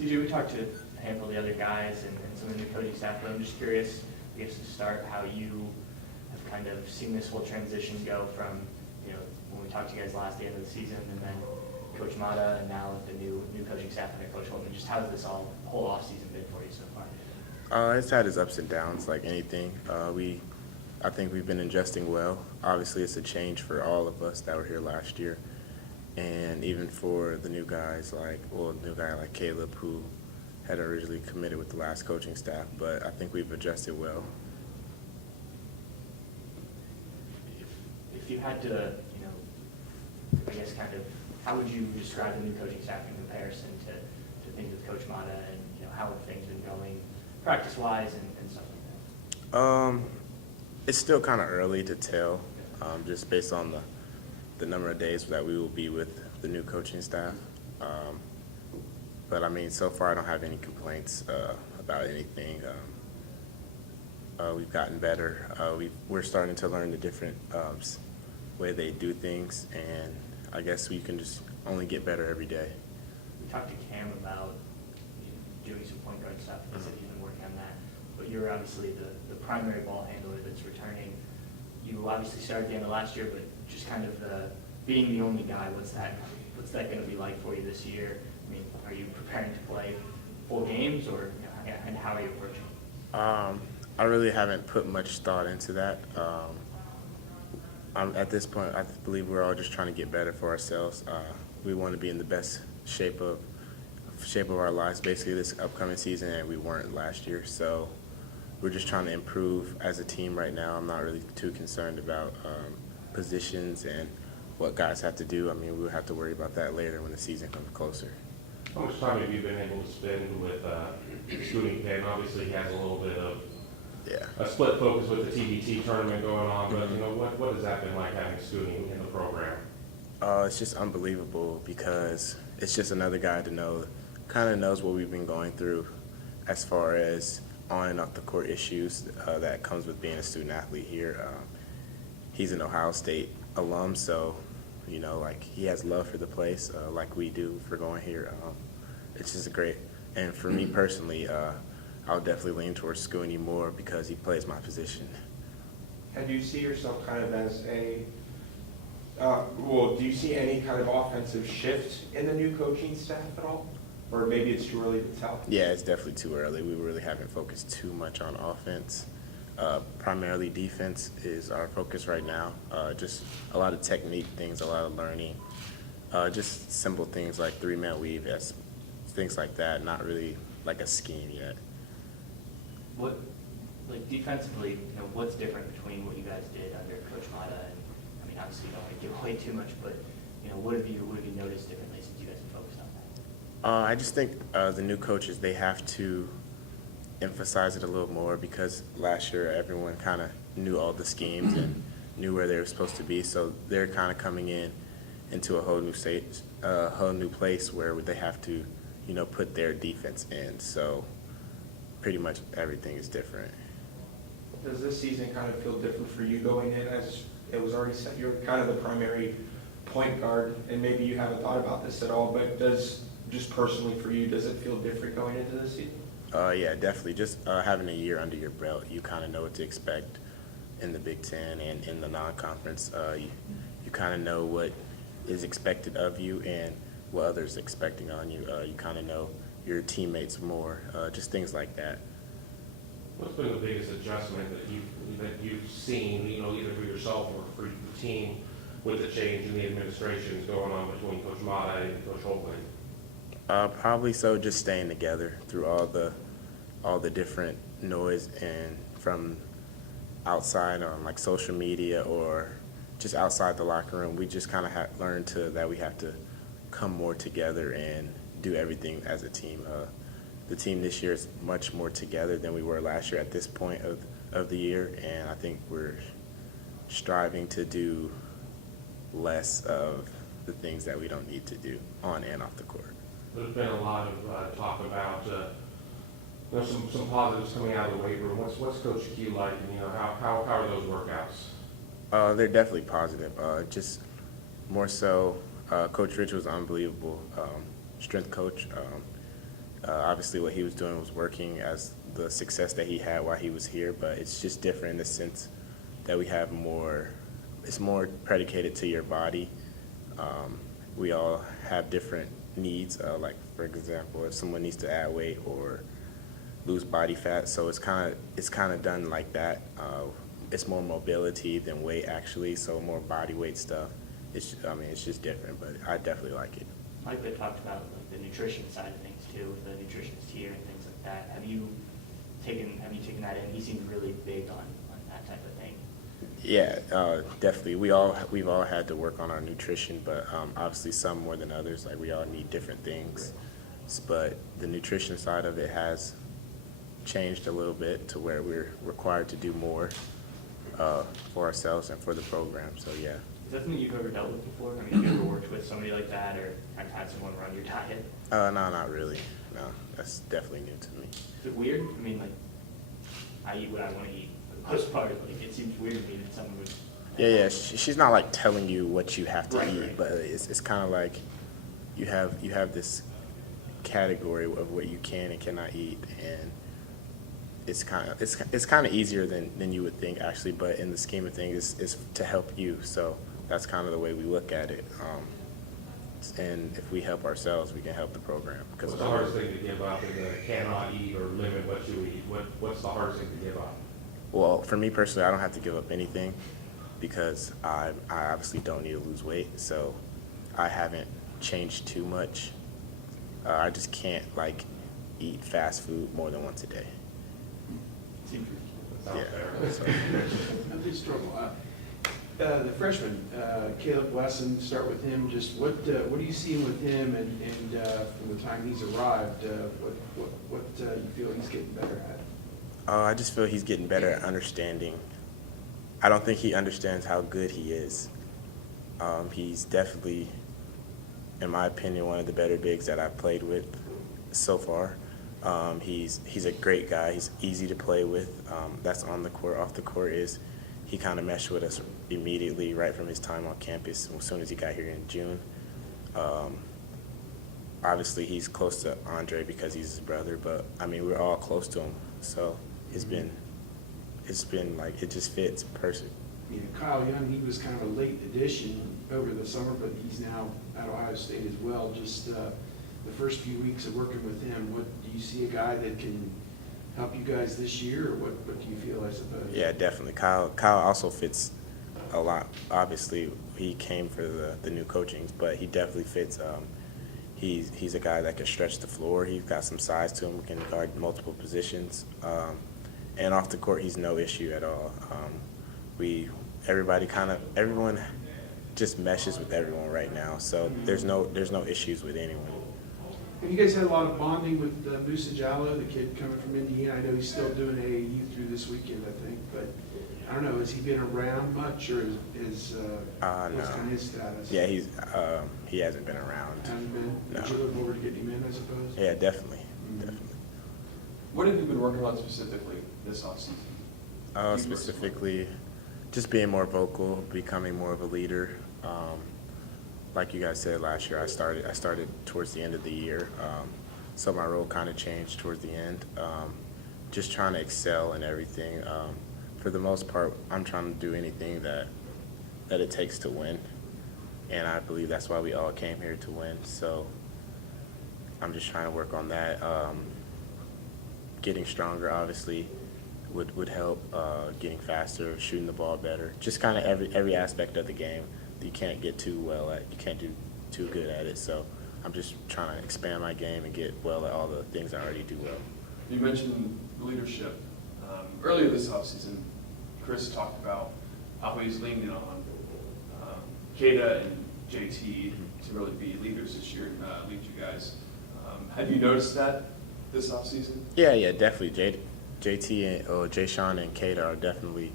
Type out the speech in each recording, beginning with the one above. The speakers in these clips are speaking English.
TJ, we talked to a handful of the other guys and some of the new coaching staff, but I'm just curious, I guess, to start, how you have kind of seen this whole transition go from, when we talked to you guys last, the end of the season, and then Coach Mata, and now with the new coaching staff under Coach Holtman. Just how's this whole offseason been for you so far? It's had its ups and downs like anything. I think we've been adjusting well. Obviously, it's a change for all of us that were here last year, and even for the new guys new guy like Caleb, who had originally committed with the last coaching staff. But I think we've adjusted well. If you had to, I guess kind of, how would you describe the new coaching staff in comparison to things with Coach Mata, and how have things been going practice-wise and stuff like that? It's still kind of early to tell, just based on the number of days that we will be with the new coaching staff. But I mean, so far I don't have any complaints about anything. We've gotten better. We're starting to learn the different way they do things, and I guess we can just only get better every day. We talked to Cam about doing some point guard stuff. He said he's been working on that. But you're obviously the primary ball handler that's returning. You obviously started at the end of last year, but just kind of being the only guy, what's that going to be like for you this year? I mean, are you preparing to play full games, or and how are you approaching? I really haven't put much thought into that. At this point, I believe we're all just trying to get better for ourselves. We want to be in the best shape of our lives, basically, this upcoming season, and we weren't last year. So we're just trying to improve as a team right now. I'm not really too concerned about positions and what guys have to do. I mean, we'll have to worry about that later when the season comes closer. How much time have you been able to spend with Scooting Payne? Obviously, he has a little bit of a split focus with the TBT tournament going on, but what has that been like, having Scooting in the program? It's just unbelievable, because it's just another guy to kind of knows what we've been going through as far as on and off the court issues that comes with being a student athlete here. He's an Ohio State alum, so he has love for the place, like we do for going here. It's just great. And for me personally, I'll definitely lean towards Scooney more because he plays my position. And do you see yourself kind of as do you see any kind of offensive shift in the new coaching staff at all? Or maybe it's too early to tell? Yeah, it's definitely too early. We really haven't focused too much on offense. Primarily defense is our focus right now. Just a lot of technique things, a lot of learning. Just simple things like three-man weave, things like that, not really like a scheme yet. Defensively, what's different between what you guys did under Coach Mata, and I mean, obviously you don't want to give away too much, but what have you noticed differently since you guys have focused on that? I just think the new coaches, they have to emphasize it a little more, because last year everyone kind of knew all the schemes and knew where they were supposed to be, so they're kind of coming into a whole new place where they have to put their defense in. So pretty much everything is different. Does this season kind of feel different for you going in, as it was already said, you're kind of the primary point guard, and maybe you haven't thought about this at all, but just personally for you, does it feel different going into this season? Yeah, definitely. Just having a year under your belt, you kind of know what to expect in the Big Ten and in the non-conference. You kind of know what is expected of you and what others are expecting on you. You kind of know your teammates more, just things like that. What's been the biggest adjustment that you've seen, either for yourself or for the team, with the change in the administrations going on between Coach Mata and Coach Holtman? Probably just staying together through all the different noise, and from outside on like social media or just outside the locker room. We just kind of learned that we have to come more together and do everything as a team. The team this year is much more together than we were last year at this point of the year, and I think we're striving to do less of the things that we don't need to do on and off the court. There's been a lot of talk about some positives coming out of the weight room. What's Coach Q like, and how are those workouts? They're definitely positive. Just more so, Coach Rich was unbelievable strength coach. Obviously, what he was doing was working as the success that he had while he was here, but it's just different in the sense that we have more, it's more predicated to your body. We all have different needs, like, for example, if someone needs to add weight or lose body fat, so it's kind of done like that. It's more mobility than weight, actually, so more body weight stuff. It's just different, but I definitely like it. Mike had talked about like, the nutrition side of things too, with the nutritionist here and things like that. Have you taken that in? He seems really big on that type of thing. Yeah, definitely. We've all had to work on our nutrition, but obviously some more than others. Like, we all need different things, but the nutrition side of it has changed a little bit to where we're required to do more for ourselves and for the program. So yeah. Is that something you've ever dealt with before? I mean, have you ever worked with somebody like that, or have had someone run your diet? No, not really. No, that's definitely new to me. Is it weird? I mean, like, I eat what I want to eat for the most part. Like, it seems weird to me that someone would. Yeah. She's not like telling you what you have to Right, eat, right. but it's kind of like you have this category of what you can and cannot eat, and it's kind of easier than you would think, actually. But in the scheme of things, it's to help you. So that's kind of the way we look at it. And if we help ourselves, we can help the program. What's the hardest thing to give up in the cannot eat or limit what you eat? What's the hardest thing to give up? Well, for me personally, I don't have to give up anything because I obviously don't need to lose weight. So I haven't changed too much. I just can't like eat fast food more than once a day. Seems Sounds Yeah. fair. So, I did struggle. The freshman, Caleb Wesson, start with him. Just what are you seeing with him, and from the time he's arrived, what you feel he's getting better at? I just feel he's getting better at understanding. I don't think he understands how good he is. He's definitely, in my opinion, one of the better bigs that I've played with so far. He's a great guy. He's easy to play with. That's on the court. Off the court is he kind of meshed with us immediately right from his time on campus as soon as he got here in June. Obviously, he's close to Andre because he's his brother, but, I mean, we're all close to him. So it's been like, it just fits perfect. Kyle Young, he was kind of a late addition over the summer, but he's now at Ohio State as well. Just the first few weeks of working with him, what do you see a guy that can help you guys this year, or what do you feel, I suppose? Yeah, definitely. Kyle also fits a lot. Obviously, he came for the new coaching, but he definitely fits. He's a guy that can stretch the floor. He's got some size to him. He can guard multiple positions. And off the court, he's no issue at all. Everyone just meshes with everyone right now. So there's no issues with anyone. And you guys had a lot of bonding with Musa Jallo, the kid coming from Indiana. I know he's still doing AAU through this weekend, I think. But I don't know, has he been around much, or is what's No. kind of his status? Yeah, he hasn't been around. Hasn't been? No. Did you look forward to getting him in, I suppose? Yeah, definitely. What have you been working on specifically this offseason? Specifically, just being more vocal, becoming more of a leader. Like you guys said last year, I started towards the end of the year, so my role kind of changed towards the end. Just trying to excel in everything. For the most part, I'm trying to do anything that it takes to win, and I believe that's why we all came here to win. So I'm just trying to work on that. Getting stronger, obviously, would help. Getting faster, shooting the ball better. Just kind of every aspect of the game that you can't get too well at. You can't do too good at it. So I'm just trying to expand my game and get well at all the things I already do well. You mentioned leadership. Earlier this offseason, Chris talked about how he's leaning on Kata and JT to really be leaders this year and lead you guys. Have you noticed that this offseason? Yeah, definitely. JT and Jay Sean and Kata are definitely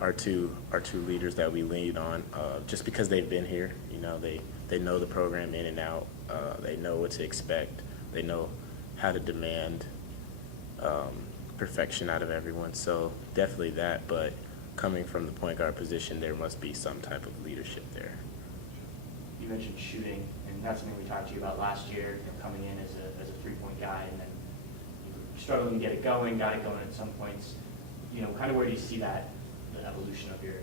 our two leaders that we lean on. Just because they've been here, they know the program in and out. They know what to expect. They know how to demand perfection out of everyone. So definitely that. But coming from the point guard position, there must be some type of leadership there. You mentioned shooting, and that's something we talked to you about last year, coming in as a three-point guy, and then you were struggling to get it going, got it going at some points. You know, kind of where do you see that, the evolution of your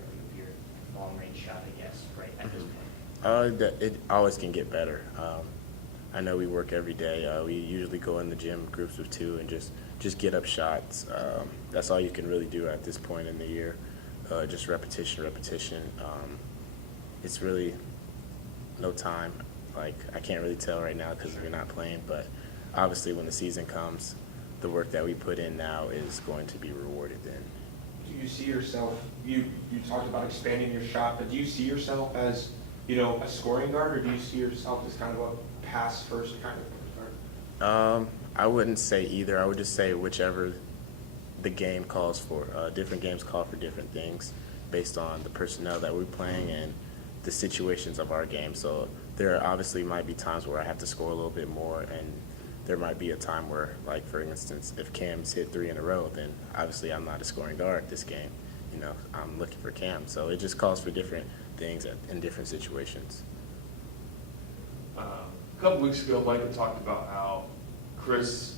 long-range shot, I guess, right at this point? It always can get better. I know we work every day. We usually go in the gym groups of 2 and just get up shots. That's all you can really do at this point in the year. Just repetition. It's really no time. Like, I can't really tell right now because we're not playing, but obviously when the season comes, the work that we put in now is going to be rewarded then. Do you see yourself, you talked about expanding your shot, but do you see yourself as, you know, a scoring guard, or do you see yourself as kind of a pass first kind of guard? I wouldn't say either. I would just say whichever the game calls for. Different games call for different things based on the personnel that we're playing and the situations of our game. So there obviously might be times where I have to score a little bit more, and there might be a time where, like, for instance, if Cam's hit 3 in a row, then obviously I'm not a scoring guard this game. You know, I'm looking for Cam. So it just calls for different things in different situations. A couple weeks ago, Mike had talked about how Chris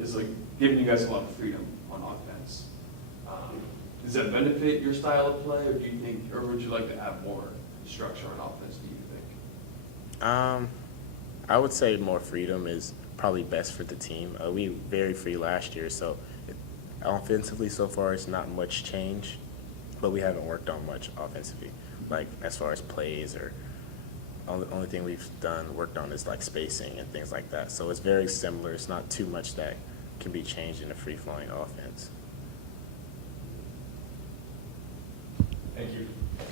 is like giving you guys a lot of freedom on offense. Does that benefit your style of play, or do you think, or would you like to have more structure on offense? Do you think? I would say more freedom is probably best for the team. We were very free last year, so offensively so far it's not much change, but we haven't worked on much offensively, like as far as plays or only thing we've worked on is like spacing and things like that. So it's very similar. It's not too much that can be changed in a free-flowing offense. Thank you.